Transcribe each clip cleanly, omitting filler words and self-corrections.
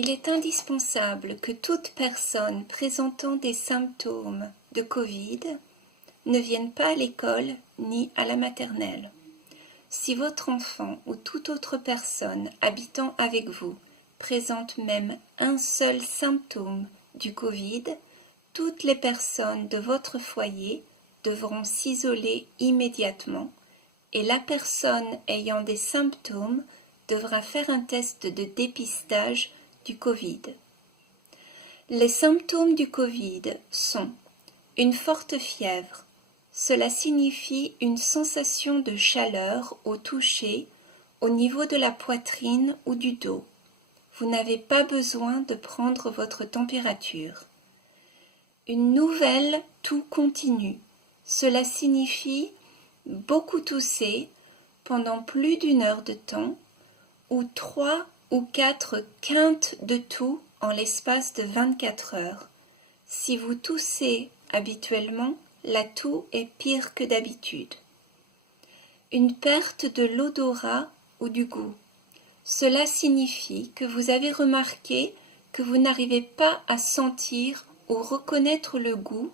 Il est indispensable que toute personne présentant des symptômes de Covid ne vienne pas à l'école ni à la maternelle. Si votre enfant ou toute autre personne habitant avec vous présente même un seul symptôme du Covid, toutes les personnes de votre foyer devront s'isoler immédiatement et la personne ayant des symptômes devra faire un test de dépistage du Covid. Les symptômes du Covid sont une forte fièvre. Cela signifie une sensation de chaleur au toucher, au niveau de la poitrine ou du dos. Vous n'avez pas besoin de prendre votre température. Une nouvelle toux continue. Cela signifie beaucoup tousser pendant plus d'1 heure de temps ou 3 ou 4 quintes de toux en l'espace de 24 heures. Si vous toussez habituellement, la toux est pire que d'habitude. Une perte de l'odorat ou du goût. Cela signifie que vous avez remarqué que vous n'arrivez pas à sentir ou reconnaître le goût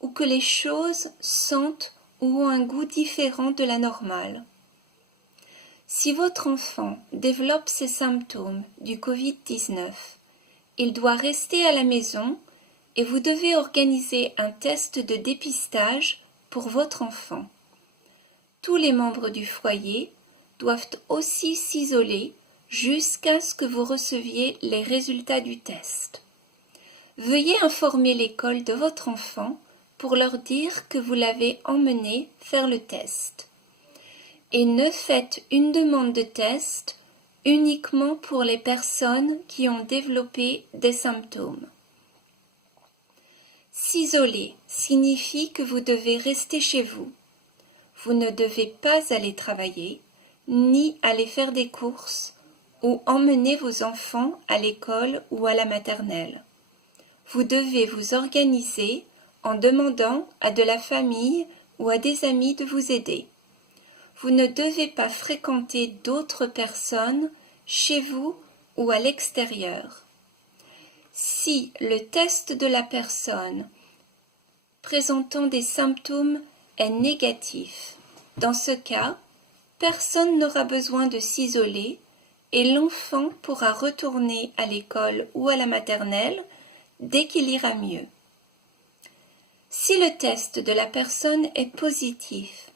ou que les choses sentent ou ont un goût différent de la normale. Si votre enfant développe ces symptômes du Covid-19, il doit rester à la maison et vous devez organiser un test de dépistage pour votre enfant. Tous les membres du foyer doivent aussi s'isoler jusqu'à ce que vous receviez les résultats du test. Veuillez informer l'école de votre enfant pour leur dire que vous l'avez emmené faire le test. Et ne faites une demande de test uniquement pour les personnes qui ont développé des symptômes. S'isoler signifie que vous devez rester chez vous. Vous ne devez pas aller travailler, ni aller faire des courses, ou emmener vos enfants à l'école ou à la maternelle. Vous devez vous organiser en demandant à de la famille ou à des amis de vous aider. Vous ne devez pas fréquenter d'autres personnes chez vous ou à l'extérieur. Si le test de la personne présentant des symptômes est négatif, dans ce cas, personne n'aura besoin de s'isoler et l'enfant pourra retourner à l'école ou à la maternelle dès qu'il ira mieux. Si le test de la personne est positif,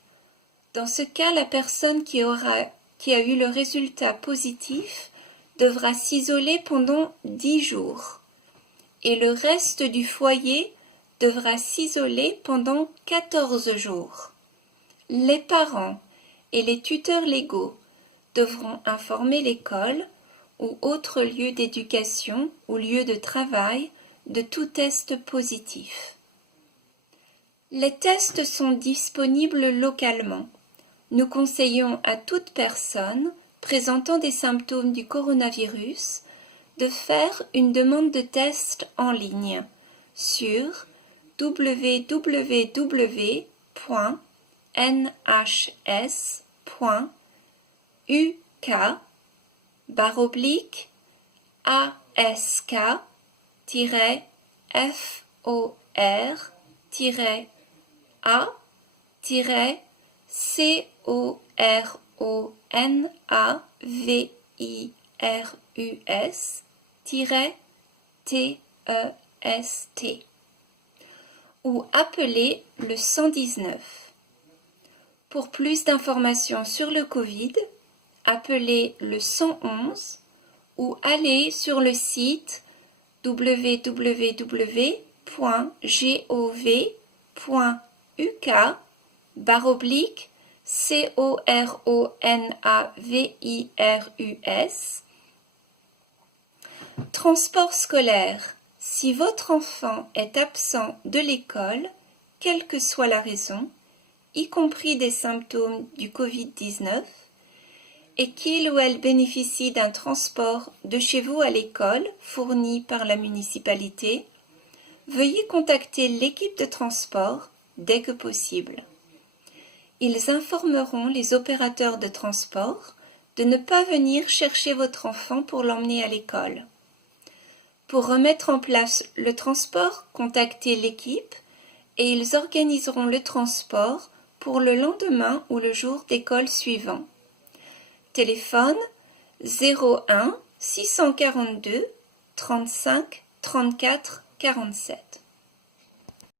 dans ce cas, la personne qui a eu le résultat positif devra s'isoler pendant 10 jours et le reste du foyer devra s'isoler pendant 14 jours. Les parents et les tuteurs légaux devront informer l'école ou autre lieu d'éducation ou lieu de travail de tout test positif. Les tests sont disponibles localement. Nous conseillons à toute personne présentant des symptômes du coronavirus de faire une demande de test en ligne sur www.nhs.uka-coronavirus-test ou appelez le 119. Pour plus d'informations sur le Covid, appelez le 111 ou allez sur le site www.gov.uk/coronavirus. Transport scolaire. Si votre enfant est absent de l'école, quelle que soit la raison, y compris des symptômes du Covid-19, et qu'il ou elle bénéficie d'un transport de chez vous à l'école fourni par la municipalité, veuillez contacter l'équipe de transport dès que possible. Ils informeront les opérateurs de transport de ne pas venir chercher votre enfant pour l'emmener à l'école. Pour remettre en place le transport, contactez l'équipe et ils organiseront le transport pour le lendemain ou le jour d'école suivant. Téléphone 01 642 35 34 47.